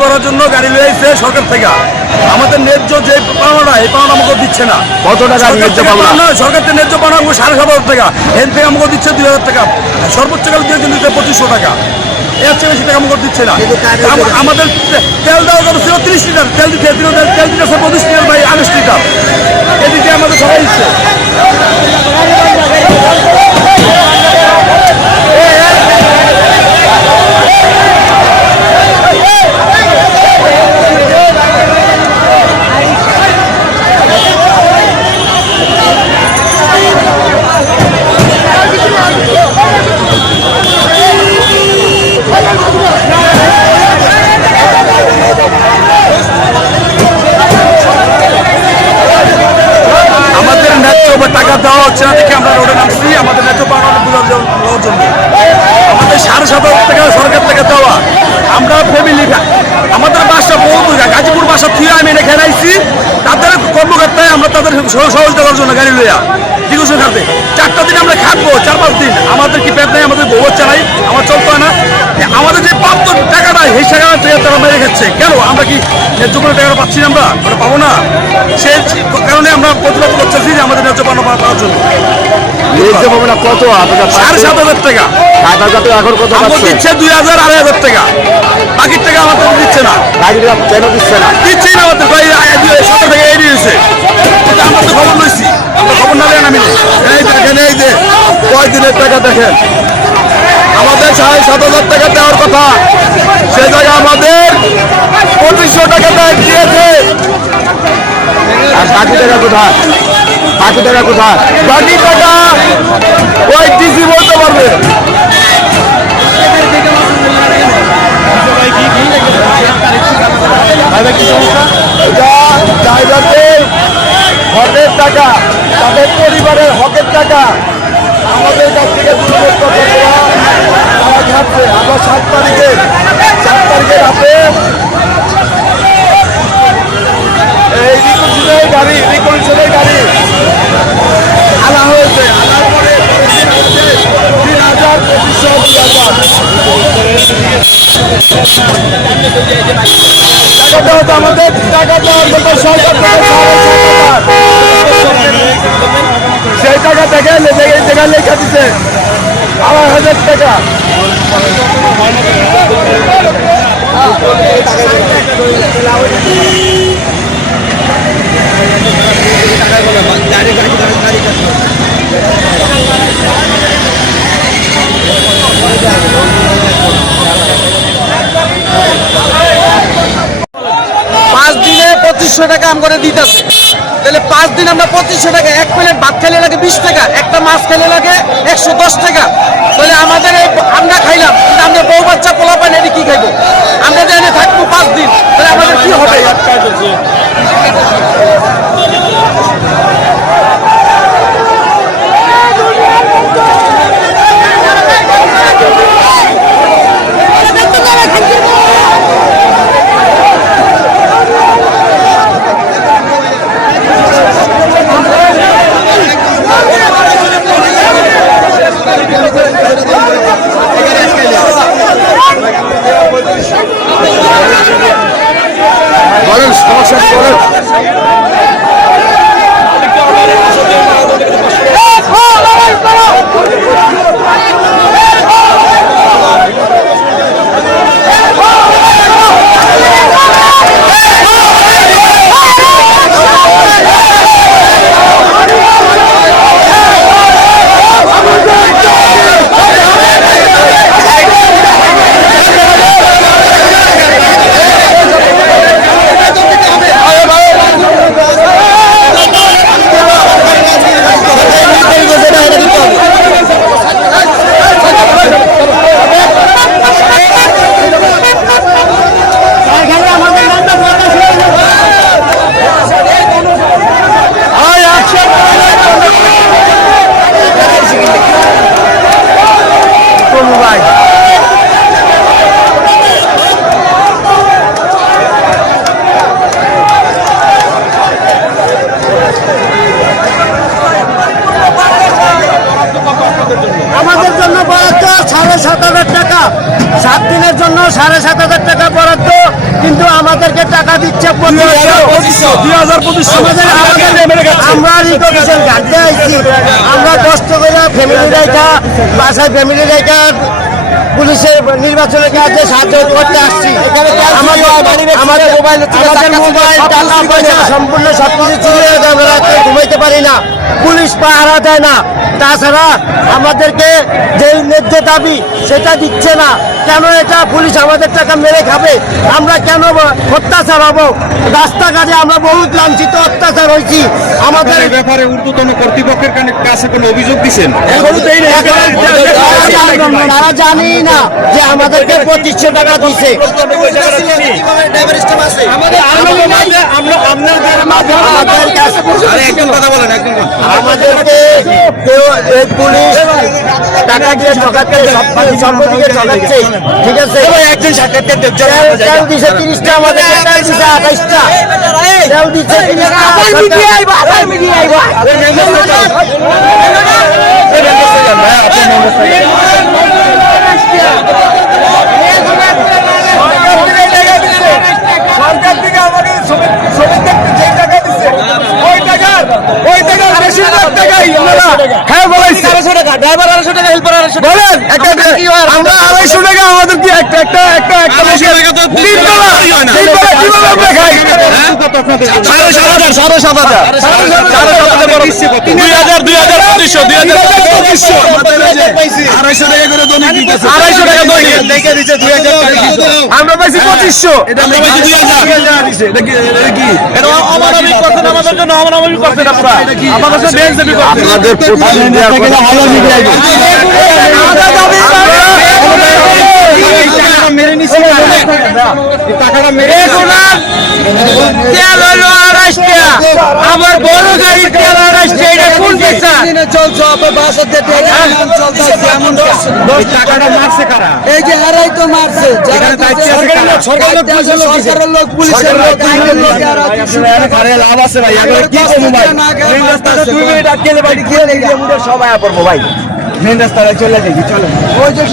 করার জন্য গাড়ি লয়ে আসছে সরকার থেকে। আমাদের ন্যায্য যে পাওনা, এই পাওনা আমাকে দিচ্ছে না। কত টাকা ন্যায্য পাওনা? সরকার থেকে ন্যায্য পাওনা 7,500 টাকা, এর থেকে আমাকে দিচ্ছে 2,000 টাকা, সর্বোচ্চ কাল দিয়ে দিচ্ছে 2,500 টাকা। এর চেয়ে বেশি টাকা আমাকে দিচ্ছে না। আমাদের তেল দেওয়া যাবে ছিল 30 লিটার, তেল দিচ্ছে 25 লিটার ভাই, 28 লিটার। এদিকে আমাদের সবাই দিচ্ছে। টাকা দেওয়া হচ্ছে না দেখে আমরা রোডে নামছি। আমাদের ন্যায্য পাওনা বোঝার জন্য আমাদের 7,500 টাকা সরকার থেকে দেওয়া। আমরা ফ্যামিলি, আমাদের বাসা বহু গাজীপুর বাসা থেকে আমি এনে খেলাইছি। তাদের কর্মকর্তায় আমরা তাদের সহযোগিতা করার জন্য গাড়ি লইয়া চিকিৎসা খাতে 4টা দিন আমরা খাটবো, 4-5 দিন। আমাদের কি পেট নাই, আমাদের বউ বাচ্চা নাই, আমার চলতো না। আমাদের যে প্রাপ্ত টাকাটা সেই টাকাটা থেকে তারা মেরে খাচ্ছে। কেন আমরা কি ন্যায্য করে টাকাটা পাচ্ছি না? আমরা ওটা পাবো না। সেই কারণে আমরা প্রতিবাদ করতেছি যে আমাদের ন্যায্য পাওনা পাওয়ার জন্য। ন্যায্য পাওনা কত? 7,500 টাকা। 7,000 টাকা এখন কত দিচ্ছে? 2,000, 2,500 টাকা। বাকির টাকা আমাদের দিচ্ছে না। কেন দিচ্ছে না? দিচ্ছে না আমাদের সরকার থেকে এড়িয়ে দিয়েছে। আমরা তো খবর লইছি, আমরা খবর না দেন। আমি এই দেখেন, এই যে কয় দিনের টাকা দেখেন, আমাদের 7,500 টাকা দেওয়ার কথা, সে জায়গায় আমাদের 2,500 টাকা দিয়েছে। আর বাকি টাকা কোথায়? বাকি টাকা কোথায়? বাকি টাকা ওই ডিসি বলতে পারবে। ড্রাইভারদের হকের টাকা, তাদের পরিবারের হকের টাকা আমাদের কাছ থেকে দুর্বৃত্ত তারা খাচ্ছে। আমরা 7 তারিখের হাতে এই রিকন্ডিশনের গাড়ি আনা হয়েছে। আনার পরে 3,000, 2,500 আমাদের টাকা দেওয়ার কথা সরকার থেকে 7,500 সেই টাকা থেকে লেখা দিচ্ছে 2,500 টাকা। টাকা আমরা দিতেছে, তাহলে 5 দিন আমরা 2,500 টাকা। 1 প্লেট ভাত খেলে লাগে 20 টাকা, একটা মাছ খেলে লাগে 110 টাকা। তাহলে আমাদের আমরা খাইলাম, কিন্তু আমরা বউ বাচ্চা পোলা পান এটি কি খাইবো? আমরা যে থাকবো 5 দিন, তাহলে আমাদের কি হবে? বলেন, সমস্যা বলেন। আমাদের জন্য বরাদ্দ 7,500 টাকা, 7 দিনের জন্য 7,500 টাকা বরাদ্দ। আমাদেরকে টাকা দিচ্ছে 2025 আমরা রিকগনিশন ঘাটতে আইছি। আমরা কষ্ট করে ফ্যামিলি রেখা বাসায় ফ্যামিলি রেখা পুলিশের নির্বাচনের কাজে সাহায্য করতে আসছি। আমাদের মোবাইল টাকা পয়সা সম্পূর্ণ সবকিছু চুরি হয়ে যায়, আমরা রাতে ঘুমাইতে পারি না, পুলিশ পাহারা দেয় না। তাছাড়া আমাদেরকে যে ন্যায্য দাবি সেটা দিচ্ছে না। কেন এটা পুলিশ আমাদের টাকা মেরে খাবে? আমরা কেন অত্যাচার হবো? রাস্তাঘাটে আমরা বহুত লাঞ্ছিত অত্যাচার হয়েছি। আমাদের এই ব্যাপারে ঊর্ধ্বতন কর্তৃপক্ষের কাছে কোনো অভিযোগ দিচ্ছেন? তারা জানি না যে আমাদেরকে 2500 টাকা দিছে। একজন কথা বলেন, একজন আমাদেরকে কেউ এই পুলিশ টাকা দিয়ে ঠকাচ্ছে, সর্বদিকে ঠকাচ্ছে। ঠিক আছে, একজন সাক্ষাৎকার তেল দিছে 30টা, আমাদের তেল দিছে 28টা, তেল দিচ্ছে 30টা। সরকার থেকে আমাদের শ্রমিকদের যে টাকা দিচ্ছে ওই টাকার বেশিরভাগ টাকাই হ্যাঁ বলেছি 250 টাকা, ড্রাইভার 250 টাকা, হেল্পার 250 টাকা। বলেন আমরা 250 টাকা আমাদের কি একটা বেশি $3 কিভাবে আমরা খাই? 2,500 টাকা করে দৈনিক দিতেছে, 250 টাকা দৈনিক দেখে দিচ্ছে, 2000 টাকা আমরা পাইছি 2500, এটা আমরা পাইছি 2000 দিছে। এটা কি এটা অমানবিক করছেন আমাদের জন্য, অমানবিক করছেন আপনারা আমাদের সাথে বেইজ্জতি করছেন। আপনাদের প্রতিদিন দেওয়ার কথা ভালো মিডিয়া মেরে নিছি, টাকাটা মেরে তেল হলো 28 টাকা, আমার বড় গাড়ির তেল 28 টাকা, এটা কোন পয়সা? টাকাটা মারছে কারা? এই যে হারাই তো মারছে, যারা সরকারের লোক, পুলিশের লোক, আইনের লোক, লাভ আছে ভাই, কি কমু ভাই? সবাই পড়বো ভাই, মেন রাস্তায় চলে দেখি, চলে ওই যে